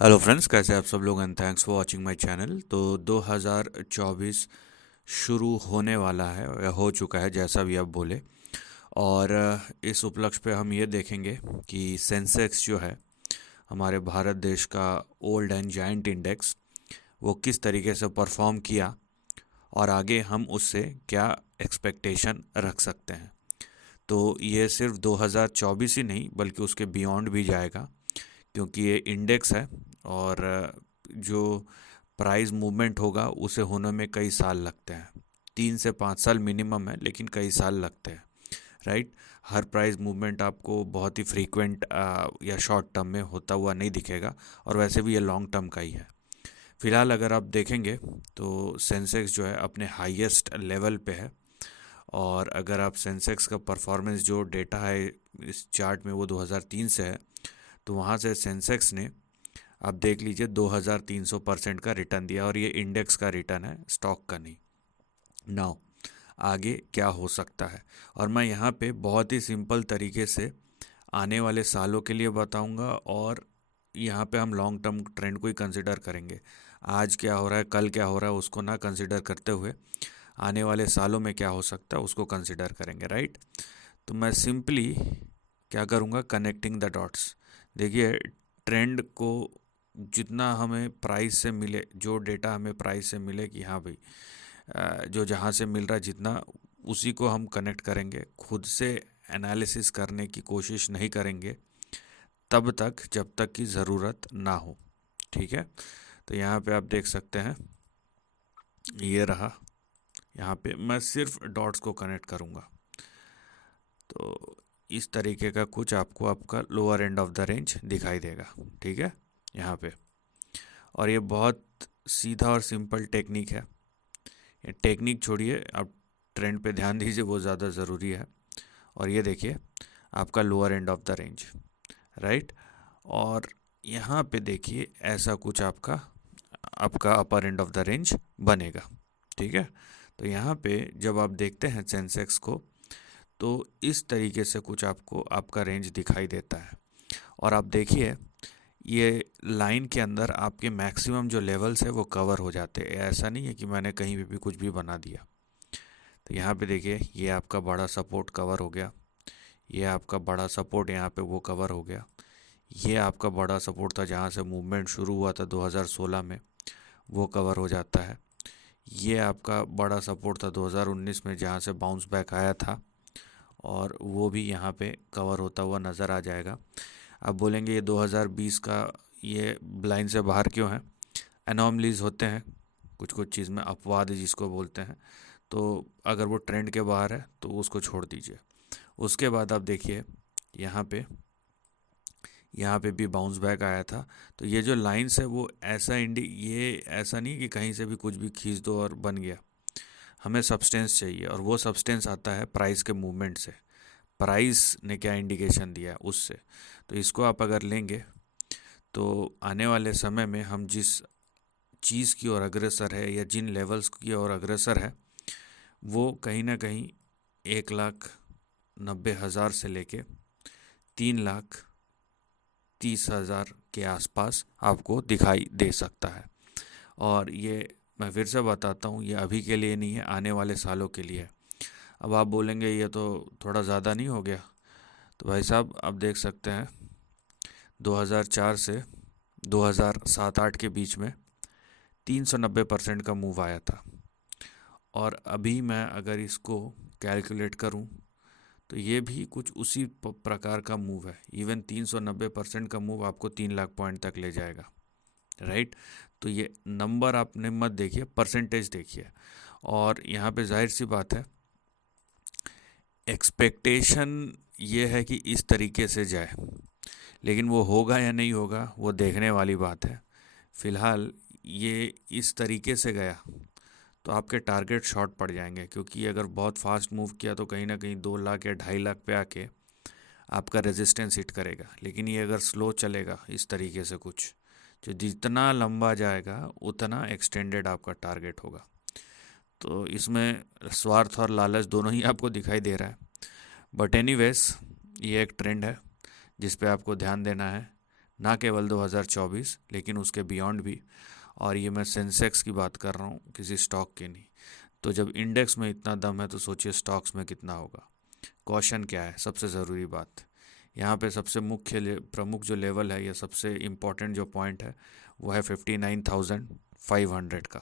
Hello friends, कैसे आप सब लोग and thanks for watching my channel. तो 2024 शुरू होने वाला है या हो चुका है, जैसा भी आप बोले। और इस उपलक्ष्य पे हम ये देखेंगे कि सेंसेक्स जो है हमारे भारत देश का ओल्ड एंड जायंट इंडेक्स, वो किस तरीके से परफॉर्म किया और आगे हम उससे क्या एक्सपेक्टेशन रख सकते हैं। तो ये सिर्फ 2024 ही नहीं बल्कि उसके बियॉन्ड भी जाएगा, क्योंकि ये इंडेक्स है। और जो प्राइस मूवमेंट होगा उसे होने में कई साल लगते हैं। 3 से 5 साल मिनिमम है, लेकिन कई साल लगते हैं। राइट। हर प्राइस मूवमेंट आपको बहुत ही फ्रीक्वेंट या शॉर्ट टर्म में होता हुआ नहीं दिखेगा, और वैसे भी ये लॉन्ग टर्म का ही है। फिलहाल अगर आप देखेंगे तो सेंसेक्स जो है अपने हाईएस्ट लेवल पे है। और अगर आप सेंसेक्स का परफॉर्मेंस जो डेटा है इस चार्ट में वो 2003 से है, तो वहाँ से सेंसेक्स ने, आप देख लीजिए, 2300% का रिटर्न दिया। और ये इंडेक्स का रिटर्न है, स्टॉक का नहीं। नाउ आगे क्या हो सकता है, और मैं यहाँ पे बहुत ही सिंपल तरीके से आने वाले सालों के लिए बताऊंगा। और यहाँ पे हम लॉन्ग टर्म ट्रेंड को ही कंसिडर करेंगे। आज क्या हो रहा है, कल क्या हो रहा है, उसको ना कंसिडर करते हुए आने वाले सालों में क्या हो सकता है उसको कंसिडर करेंगे। राइट। तो मैं सिंपली क्या करूँगा, कनेक्टिंग द डॉट्स। देखिए, ट्रेंड को जितना हमें प्राइस से मिले, जो डेटा हमें प्राइस से मिले कि हाँ भाई, जो जहाँ से मिल रहा है जितना, उसी को हम कनेक्ट करेंगे। खुद से एनालिसिस करने की कोशिश नहीं करेंगे तब तक जब तक कि ज़रूरत ना हो। ठीक है। तो यहाँ पे आप देख सकते हैं, ये रहा। यहाँ पे मैं सिर्फ डॉट्स को कनेक्ट करूँगा, तो इस तरीके का कुछ आपको आपका lower end of the range दिखाई देगा। ठीक है, यहाँ पे। और ये बहुत सीधा और सिंपल टेक्निक है। ये टेक्निक छोड़िए, आप ट्रेंड पे ध्यान दीजिए, वो ज़्यादा ज़रूरी है। और ये देखिए, आपका lower end of the range. Right. और यहाँ पे देखिए, ऐसा कुछ आपका आपका अपर एंड ऑफ द रेंज बनेगा। ठीक है। तो यहाँ पे जब आप देखते हैं सेंसेक्स को, तो इस तरीके से कुछ आपको आपका रेंज दिखाई देता है। और आप देखिए, ये लाइन के अंदर आपके मैक्सिमम जो लेवल्स है वो कवर हो जाते हैं। ऐसा नहीं है कि मैंने कहीं पे भी कुछ भी बना दिया। तो यहाँ पे देखिए, ये आपका बड़ा सपोर्ट कवर हो गया, ये आपका बड़ा सपोर्ट यहाँ पे वो कवर हो गया, ये आपका बड़ा सपोर्ट था जहाँ से मूवमेंट शुरू हुआ था 2016 में, वो कवर हो जाता है। ये आपका बड़ा सपोर्ट था 2019 में जहाँ से बाउंस बैक आया था, और वो भी यहाँ पे कवर होता हुआ नज़र आ जाएगा। अब बोलेंगे ये 2020 का ये लाइन से बाहर क्यों है? एनॉमलीज होते हैं कुछ कुछ चीज़ में, अपवाद जिसको बोलते हैं। तो अगर वो ट्रेंड के बाहर है तो उसको छोड़ दीजिए। उसके बाद आप देखिए, यहाँ पे यहाँ पे भी बाउंस बैक आया था। तो ये जो लाइंस है वो ऐसा ये ऐसा नहीं कि कहीं से भी कुछ भी खींच दो और बन गया। हमें सब्सटेंस चाहिए, और वो सब्सटेंस आता है प्राइस के मूवमेंट से। प्राइस ने क्या इंडिकेशन दिया है उससे। तो इसको आप अगर लेंगे, तो आने वाले समय में हम जिस चीज़ की ओर अग्रसर है या जिन लेवल्स की ओर अग्रसर है, वो कहीं ना कहीं 1,90,000 से लेके 3,30,000 के आसपास आपको दिखाई दे सकता है। और ये मैं फिर से बताता हूँ, ये अभी के लिए नहीं है, आने वाले सालों के लिए है। अब आप बोलेंगे ये तो थोड़ा ज़्यादा नहीं हो गया? तो भाई साहब, आप देख सकते हैं 2004 से 2007-8 के बीच में 390% का मूव आया था। और अभी मैं अगर इसको कैलकुलेट करूं, तो ये भी कुछ उसी प्रकार का मूव है। इवन 390% का मूव आपको 3 लाख पॉइंट तक ले जाएगा। राइट। तो ये नंबर आपने मत देखिए, परसेंटेज देखिए। और यहाँ पे जाहिर सी बात है, एक्सपेक्टेशन ये है कि इस तरीके से जाए, लेकिन वो होगा या नहीं होगा वो देखने वाली बात है। फिलहाल ये इस तरीके से गया तो आपके टारगेट शॉर्ट पड़ जाएंगे, क्योंकि अगर बहुत फास्ट मूव किया तो कहीं ना कहीं 2 लाख या 2.5 लाख पे आके आपका रेजिस्टेंस हिट करेगा। लेकिन ये अगर स्लो चलेगा इस तरीके से कुछ, जो जितना लंबा जाएगा उतना एक्सटेंडेड आपका टारगेट होगा। तो इसमें स्वार्थ और लालच दोनों ही आपको दिखाई दे रहा है। बट एनीवेज, ये एक ट्रेंड है जिस पे आपको ध्यान देना है। ना केवल 2024 लेकिन उसके बियॉन्ड भी। और ये मैं सेंसेक्स की बात कर रहा हूँ, किसी स्टॉक की नहीं। तो जब इंडेक्स में इतना दम है तो सोचिए स्टॉक्स में कितना होगा। कॉशन क्या है, सबसे ज़रूरी बात यहाँ पे, सबसे प्रमुख जो लेवल है या सबसे इम्पोर्टेंट जो पॉइंट है वो है 59,500 का।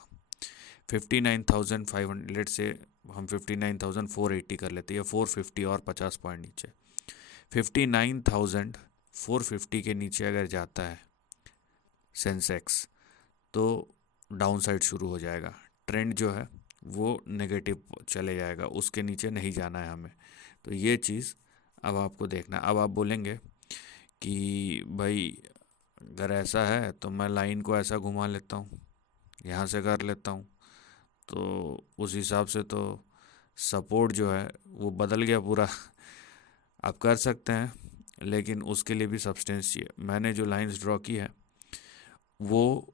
59,500 लेट से हम 59,480 कर लेते हैं, या 450 और 50 पॉइंट नीचे। 59,450 के नीचे अगर जाता है सेंसेक्स तो डाउन साइड शुरू हो जाएगा, ट्रेंड जो है वो नेगेटिव चले जाएगा, उसके नीचे नहीं जाना है हमें। तो ये चीज़ अब आपको देखना है। अब आप बोलेंगे कि भाई अगर ऐसा है तो मैं लाइन को ऐसा घुमा लेता हूँ, यहाँ से कर लेता हूँ, तो उस हिसाब से तो सपोर्ट जो है वो बदल गया पूरा। आप कर सकते हैं लेकिन उसके लिए भी सब्सटेंस चाहिए। मैंने जो लाइंस ड्रॉ की है वो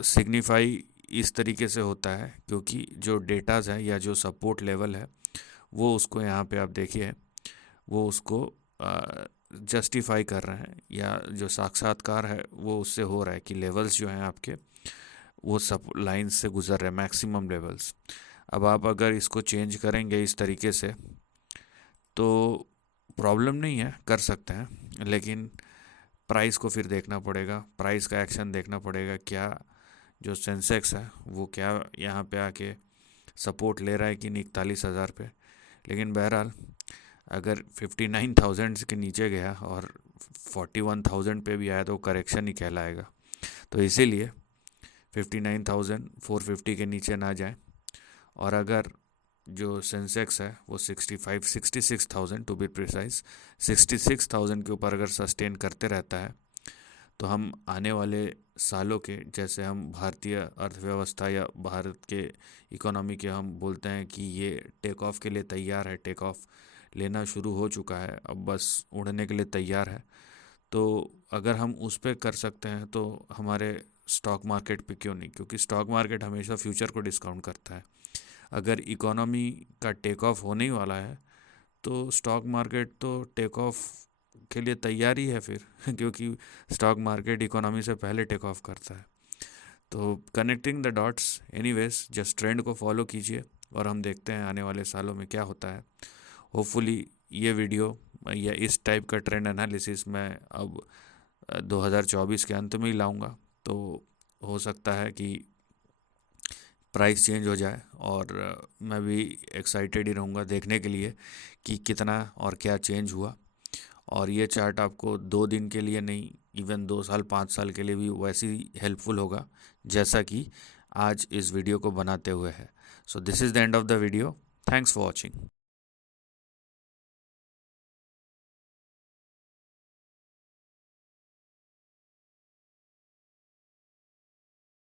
सिग्निफाई इस तरीके से होता है क्योंकि जो डेटाज है या जो सपोर्ट लेवल है वो उसको यहाँ पे आप देखिए, वो उसको जस्टिफाई कर रहे हैं, या जो साक्षात्कार है वो उससे हो रहा है कि लेवल्स जो हैं आपके वो सब लाइंस से गुजर रहे हैं, मैक्सिमम लेवल्स। अब आप अगर इसको चेंज करेंगे इस तरीके से तो प्रॉब्लम नहीं है, कर सकते हैं, लेकिन प्राइस को फिर देखना पड़ेगा, प्राइस का एक्शन देखना पड़ेगा। क्या जो सेंसेक्स है वो क्या यहाँ पे आके सपोर्ट ले रहा है कि नहीं 41,000 पे। लेकिन बहरहाल अगर 59,000 के नीचे गया और 41,000 पे भी आया तो करेक्शन ही कहलाएगा। तो इसीलिए 59,450 के नीचे ना जाए। और अगर जो सेंसेक्स है वो 66,000 टू बी प्रिसाइज, 66,000 के ऊपर अगर सस्टेन करते रहता है तो हम आने वाले सालों के, जैसे हम भारतीय अर्थव्यवस्था या भारत के इकोनॉमी के हम बोलते हैं कि ये टेक ऑफ के लिए तैयार है, टेक ऑफ लेना शुरू हो चुका है, अब बस उड़ने के लिए तैयार है। तो अगर हम उस पर कर सकते हैं तो हमारे स्टॉक मार्केट पे क्यों नहीं, क्योंकि स्टॉक मार्केट हमेशा फ्यूचर को डिस्काउंट करता है। अगर इकोनॉमी का टेक ऑफ होने ही वाला है तो स्टॉक मार्केट तो टेक ऑफ के लिए तैयार ही है फिर क्योंकि स्टॉक मार्केट इकोनॉमी से पहले टेक ऑफ करता है। तो connecting the dots, anyways just trend को फॉलो कीजिए और हम देखते हैं आने वाले सालों में क्या होता है। होपफुली ये वीडियो या इस टाइप का ट्रेंड एनालिसिस मैं अब 2024 के अंत में ही लाऊंगा, तो हो सकता है कि प्राइस चेंज हो जाए और मैं भी एक्साइटेड ही रहूँगा देखने के लिए कि कितना और क्या चेंज हुआ। और ये चार्ट आपको 2 दिन के लिए नहीं, इवन 2 साल 5 साल के लिए भी वैसे ही हेल्पफुल होगा जैसा कि आज इस वीडियो को बनाते हुए है। So this is the end of the video. Thanks for watching.